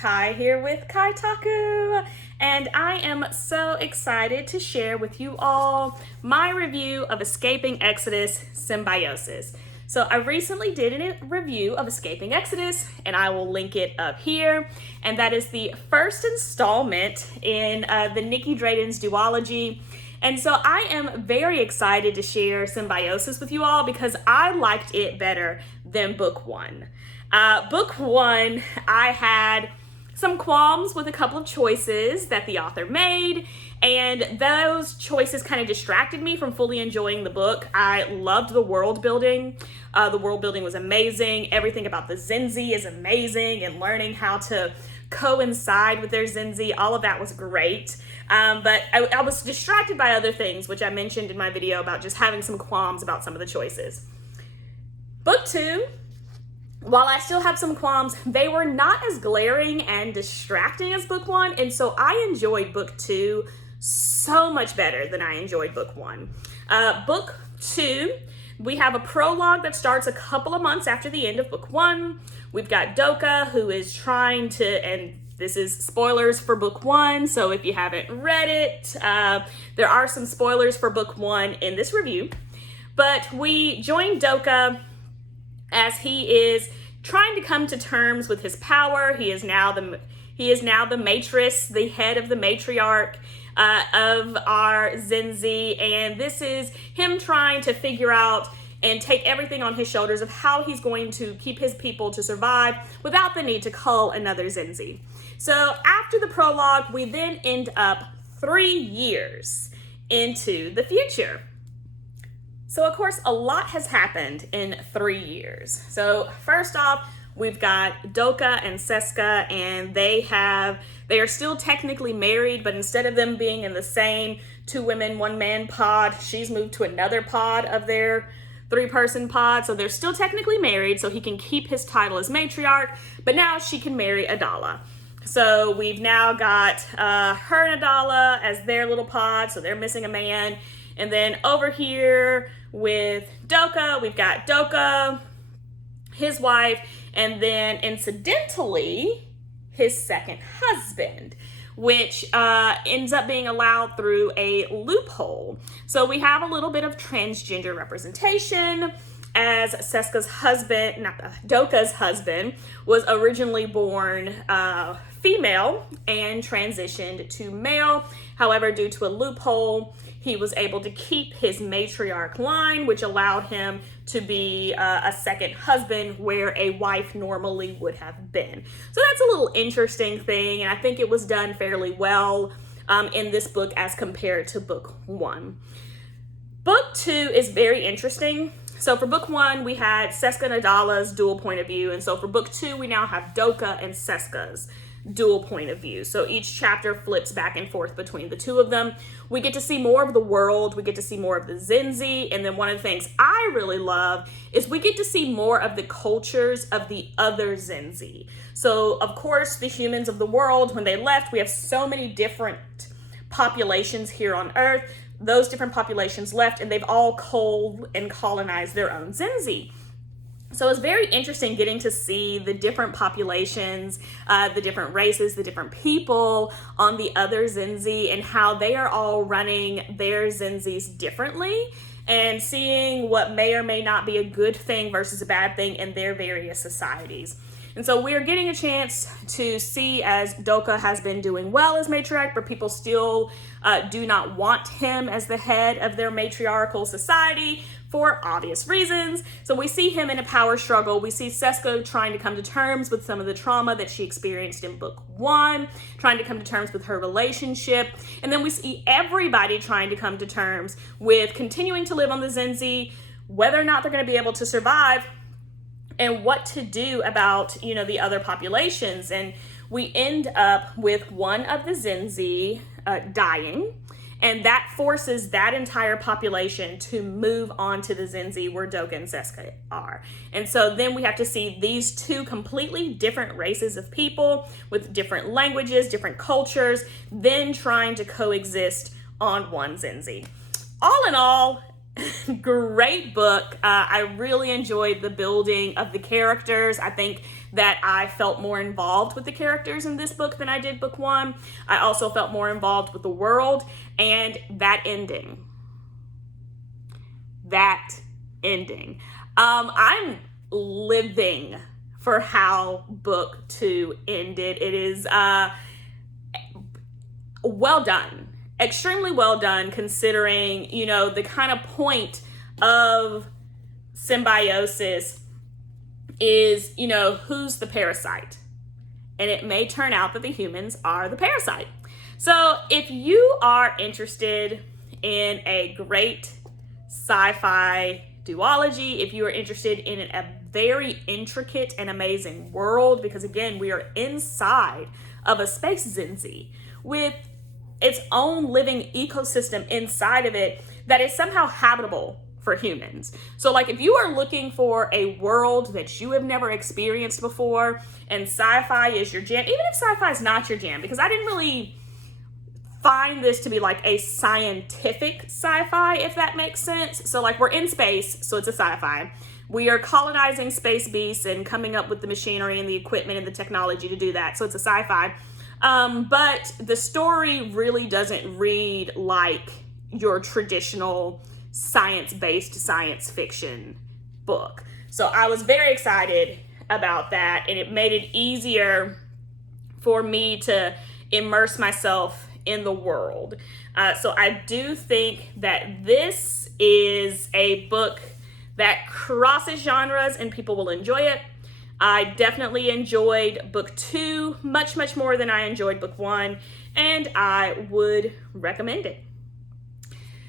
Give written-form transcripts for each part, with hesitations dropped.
Kai here with Kai Taku, and I am so excited to share with you all my review of Escaping Exodus Symbiosis. So I recently did a review of Escaping Exodus, and I will link it up here, and that is the first installment in the Nikki Drayden's duology. And so I am very excited to share Symbiosis with you all because I liked it better than book one. Book one, I had some qualms with a couple of choices that the author made, and those choices kind of distracted me from fully enjoying the book. I loved the world building. The world building was amazing. Everything about the Zenzi is amazing, and learning how to coincide with their Zenzi, all of that was great. But I was distracted by other things, which I mentioned in my video about just having some qualms about some of the choices. Book two, while I still have some qualms, they were not as glaring and distracting as book one, and so I enjoyed book two so much better than I enjoyed book one. Book two, we have a prologue that starts a couple of months after the end of book one. We've got Doka, who is trying to, and this is spoilers for book one, so if you haven't read it, there are some spoilers for book one in this review. But we join Doka as he is trying to come to terms with his power. He is now the matriarch, the head of the matriarch of our Zenzi, and this is him trying to figure out and take everything on his shoulders of how he's going to keep his people to survive without the need to cull another Zenzi. So after the prologue, we then end up 3 years into the future. So of course, a lot has happened in 3 years. So first off, we've got Doka and Seska, and they are still technically married, but instead of them being in the same 2 women, 1 man pod, she's moved to another pod of their 3-person pod. So they're still technically married, so he can keep his title as matriarch, but now she can marry Adala. So we've now got her and Adala as their little pod, so they're missing a man. And then over here with Doka, we've got Doka, his wife, and then incidentally, his second husband, which ends up being allowed through a loophole. So we have a little bit of transgender representation, as Seska's husband, Doka's husband, was originally born female and transitioned to male. However, due to a loophole, he was able to keep his matriarch line, which allowed him to be a second husband where a wife normally would have been. So that's a little interesting thing, and I think it was done fairly well in this book as compared to book one. Book two is very interesting. So for book one, we had Seska and Adala's dual point of view, and so for book two, we now have Doka and Seska's dual point of view. So each chapter flips back and forth between the two of them. We get to see more of the world, we get to see more of the Zenzi, and then one of the things I really love is we get to see more of the cultures of the other Zenzi. So of course, the humans of the world, when they left, we have so many different populations here on Earth. Those different populations left, and they've all culled and colonized their own Zenzi. So it's very interesting getting to see the different populations, the different races, the different people on the other Zenzi, and how they are all running their Zenzis differently, and seeing what may or may not be a good thing versus a bad thing in their various societies. And so we're getting a chance to see, as Doka has been doing well as matriarch, but people still do not want him as the head of their matriarchal society for obvious reasons. So we see him in a power struggle. We see Seska trying to come to terms with some of the trauma that she experienced in book one, trying to come to terms with her relationship. And then we see everybody trying to come to terms with continuing to live on the Zenzi, whether or not they're going to be able to survive, and what to do about, the other populations. And we end up with one of the Zenzi dying, and that forces that entire population to move on to the Zenzi where Doka and Seska are. And so then we have to see these two completely different races of people with different languages, different cultures, then trying to coexist on one Zenzi. All in all, Great book. I really enjoyed the building of the characters. I think that I felt more involved with the characters in this book than I did book one. I also felt more involved with the world and that ending. That ending. I'm living for how book two ended. It is well done. Extremely well done, considering, you know, the kind of point of Symbiosis is, you know, who's the parasite? And it may turn out that the humans are the parasite. So if you are interested in a great sci-fi duology, if you are interested in a very intricate and amazing world, because again, we are inside of a space Zenzi with its own living ecosystem inside of it that is somehow habitable for humans. So like if you are looking for a world that you have never experienced before and sci-fi is your jam, even if sci-fi is not your jam, because I didn't really find this to be like a scientific sci-fi, if that makes sense. So like we're in space, so it's a sci-fi. We are colonizing space beasts and coming up with the machinery and the equipment and the technology to do that. So it's a sci-fi. But the story really doesn't read like your traditional science-based science fiction book. So I was very excited about that, and it made it easier for me to immerse myself in the world. So I do think that this is a book that crosses genres and people will enjoy it. I definitely enjoyed book two much, much more than I enjoyed book one, and I would recommend it.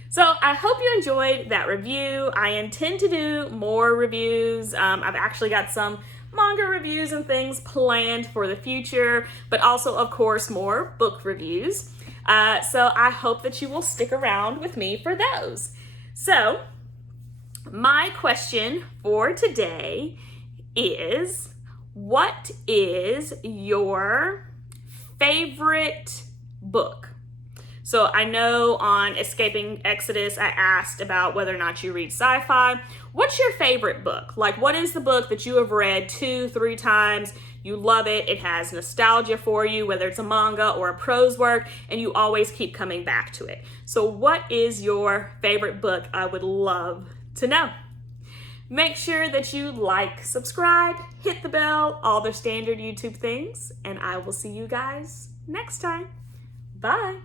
So I hope you enjoyed that review. I intend to do more reviews. I've actually got some manga reviews and things planned for the future, but also, of course, more book reviews. So I hope that you will stick around with me for those. So my question for today is, what is your favorite book? So I know on Escaping Exodus, I asked about whether or not you read sci-fi. What's your favorite book? Like, what is the book that you have read 2-3 times? You love it. It has nostalgia for you, whether it's a manga or a prose work, and you always keep coming back to it. So what is your favorite book? I would love to know. Make sure that you like, subscribe, hit the bell, all the standard YouTube things, and I will see you guys next time. Bye.